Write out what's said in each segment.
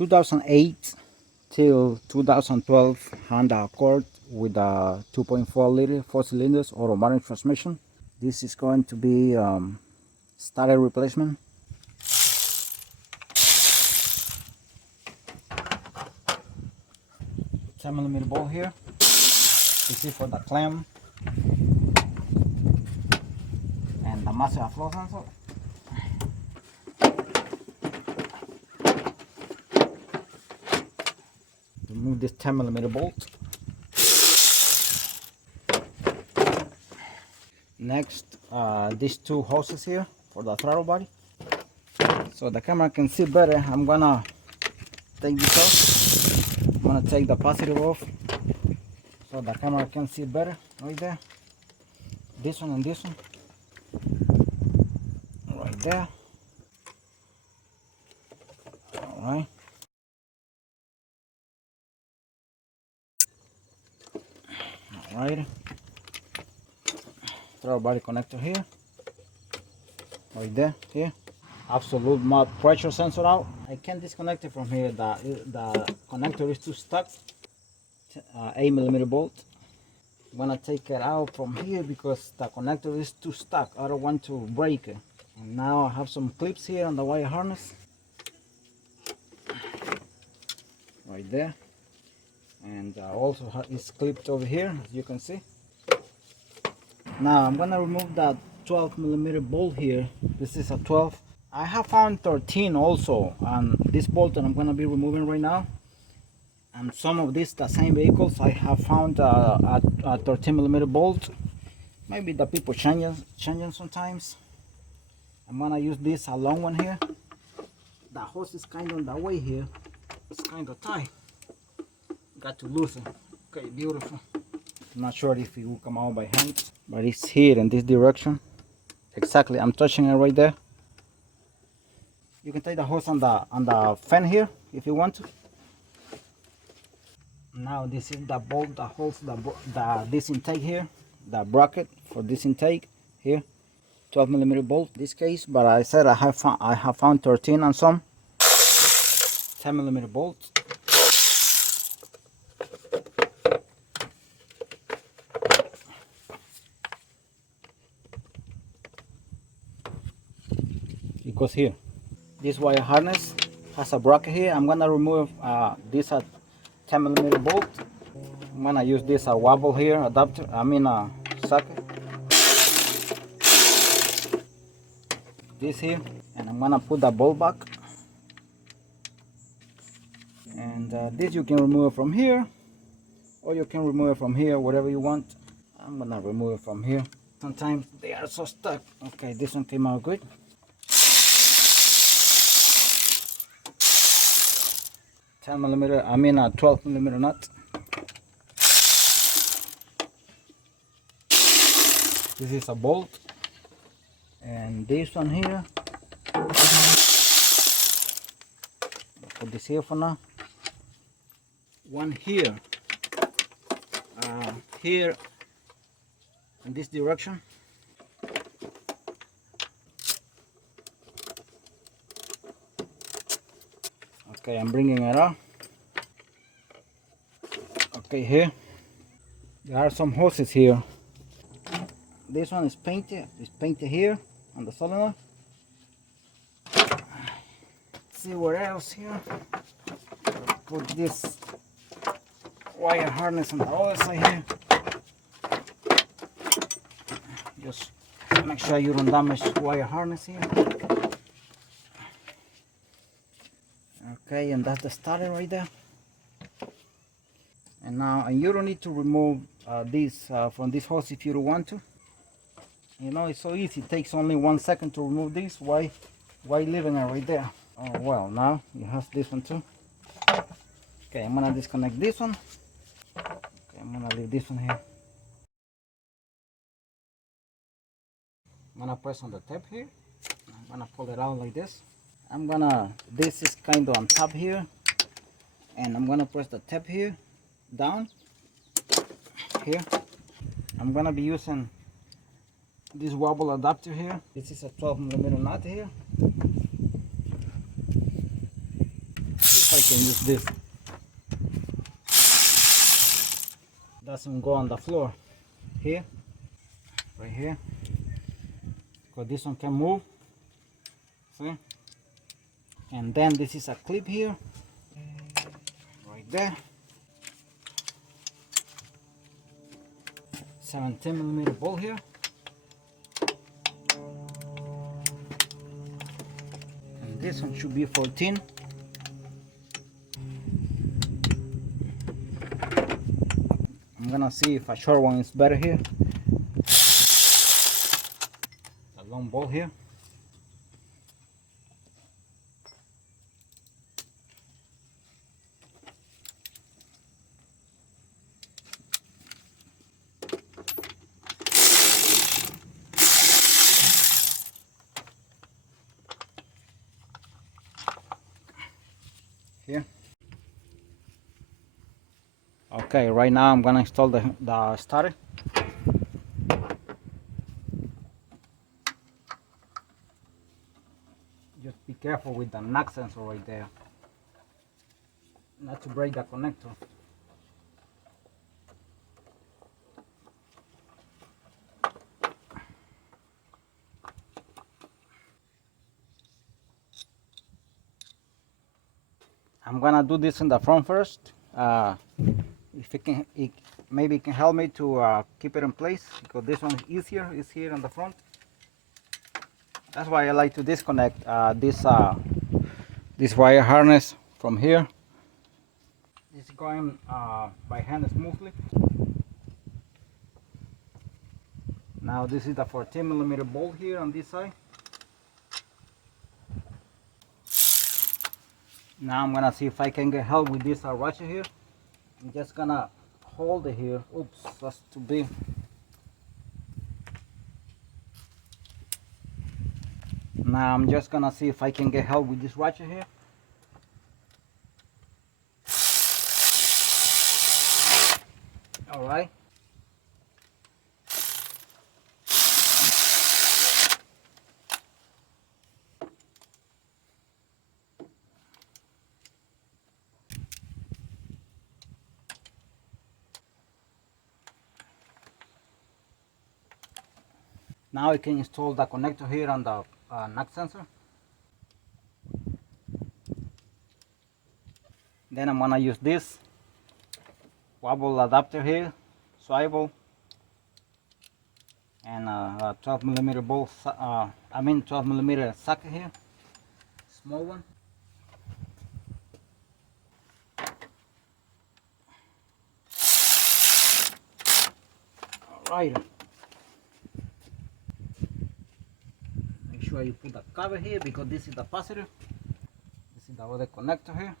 2008 till 2012 Honda Accord with a 2.4 liter 4 cylinders automatic transmission. This is going to be starter replacement. 10mm bolt here. This is for the clamp and the master flow sensor. Remove this 10mm bolt. Next, these two hoses here for the throttle body. So the camera can see better, I'm gonna take this off. I'm gonna take the positive off so the camera can see better right there. This one and this one. Right there. Alright. Alright. Throttle body connector here. Right there, here. Absolute mud pressure sensor out. I can't disconnect it from here. The connector is too stuck. 8mm bolt. I'm gonna take it out from here because the connector is too stuck. I don't want to break it. And now I have some clips here on the wire harness. Right there. And also it's clipped over here, as you can see. Now I'm gonna remove that 12mm bolt here. This is a 12. I have found 13 also on this bolt that I'm gonna be removing right now. And some of these, the same vehicles, I have found a 13mm bolt. Maybe the people changing sometimes. I'm gonna use this a long one here. The hose is kind of on the way here. It's kind of tight. Got to loosen. Okay, beautiful. I'm not sure if it will come out by hand, but it's here in this direction. Exactly, I'm touching it right there. You can take the hose on the fan here if you want to. Now this is the bolt that holds this intake here, the bracket for this intake here. 12mm bolt in this case, but I said I have found 13 on some. 10mm bolt. It goes here. This wire harness has a bracket here. I'm gonna remove this 10mm bolt. I'm gonna use this wobble here adapter. Socket. This here, and I'm gonna put the bolt back. And this you can remove from here, or you can remove it from here, whatever you want. I'm gonna remove it from here. Sometimes they are so stuck. Okay, this one came out good. 12mm nut. This is a bolt, and this one here. Put this here for now. One here, here in this direction. Okay, I'm bringing it up. Okay, here there are some hoses here. This one is painted. It's painted here on the solenoid. Let's see what else here. Put this wire harness on the other side here. Just make sure you don't damage the wire harness here. Okay, and that's the starter right there. And now, and you don't need to remove this from this hose if you don't want to. You know, it's so easy. It takes only 1 second to remove this. Why leaving it right there? Oh well, now you have this one too. Okay, I'm gonna disconnect this one. Okay, I'm gonna leave this one here. I'm gonna press on the tab here. I'm gonna pull it out like this. This is kind of on top here, and I'm gonna press the tab here down here. I'm gonna be using this wobble adapter here. This is a 12mm nut here. If I can use this. Doesn't go on the floor here, right here, because this one can move. See? And then this is a clip here, right there. 17mm bolt here. And this one should be 14. I'm gonna see if a short one is better here. A long bolt here. Here. Okay, right now I'm gonna install the starter. Just be careful with the knock sensor right there, not to break the connector. I'm gonna do this in the front first. If maybe it can help me to keep it in place, because this one is easier. It's here on the front. That's why I like to disconnect this wire harness from here. It's going by hand smoothly. Now this is the 14mm bolt here on this side. Now I'm gonna see if I can get help with this ratchet here. I'm just gonna hold it here. Oops, that's too big. Now I'm just gonna see if I can get help with this ratchet here. All right. Now I can install the connector here on the knock sensor. Then I'm gonna use this wobble adapter here, swivel, and a 12mm bolt. 12mm socket here, small one. All right. Make sure you put the cover here, because this is the positive. This is the other connector here.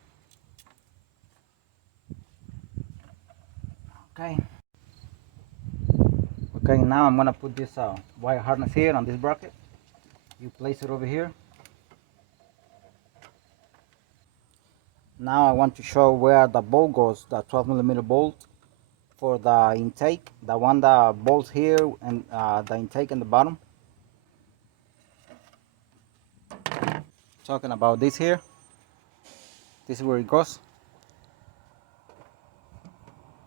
Okay. Okay, now I'm gonna put this wire harness here on this bracket. You place it over here. Now I want to show where the bolt goes, the 12mm bolt for the intake, the one that bolts here, and the intake in the bottom. Talking about this here, this is where it goes.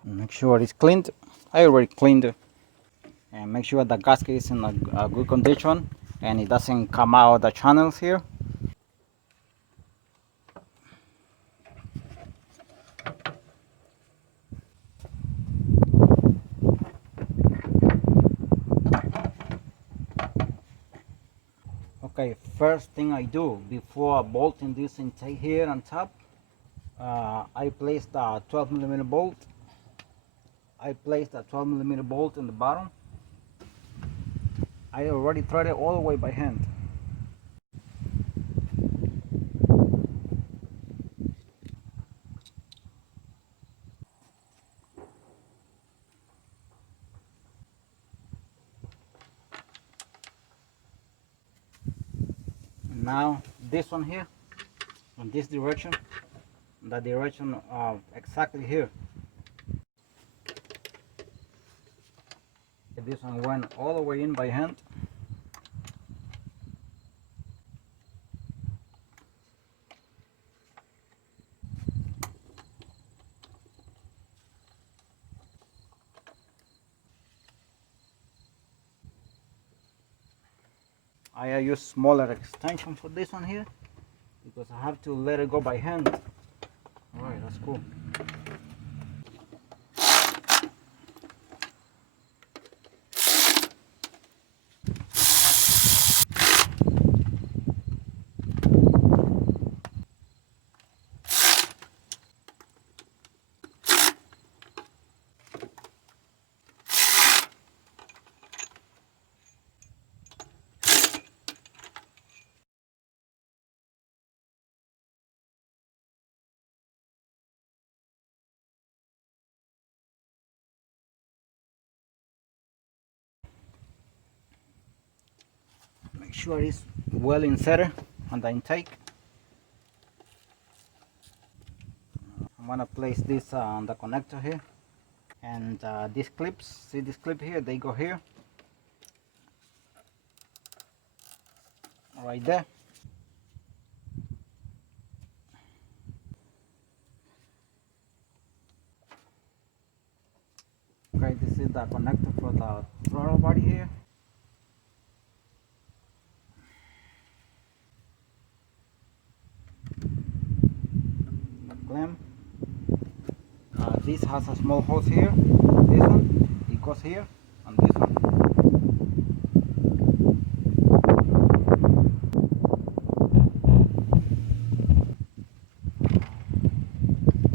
Make sure it's cleaned. I already cleaned it. And make sure the gasket is in a good condition and it doesn't come out the channels here. Okay, first thing I do before bolting this intake here on top, I place the 12mm bolt. I place the 12mm bolt in the bottom. I already threaded all the way by hand. Now this one here, in this direction, the direction exactly here. This one went all the way in by hand. I use smaller extension for this one here because I have to let it go by hand. Alright, that's cool. Make sure it's well inserted on the intake. I'm gonna place this on the connector here, and these clips, see this clip here, they go here, right there. Okay, this is the connector for the throttle body here. The clamp. This has a small hose here. This one, it goes here, and this one.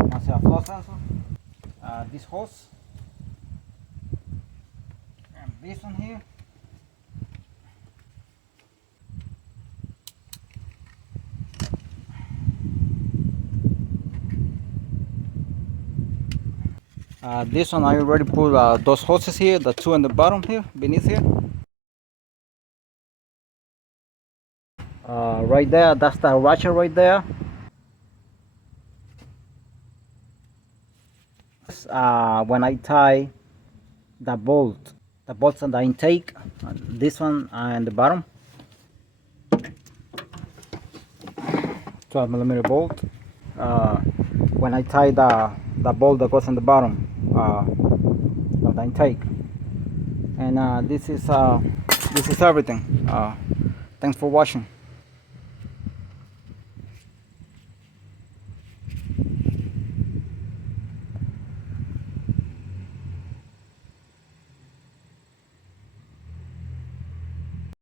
That's a flow sensor. This hose, and this one here. This one I already put those hoses here, the two on the bottom here, beneath here. Right there, that's the ratchet right there. When I tie the bolts on the intake, this one and the bottom, 12mm bolt. When I tie the bolt that goes on the bottom of the intake, and this is everything. Thanks for watching.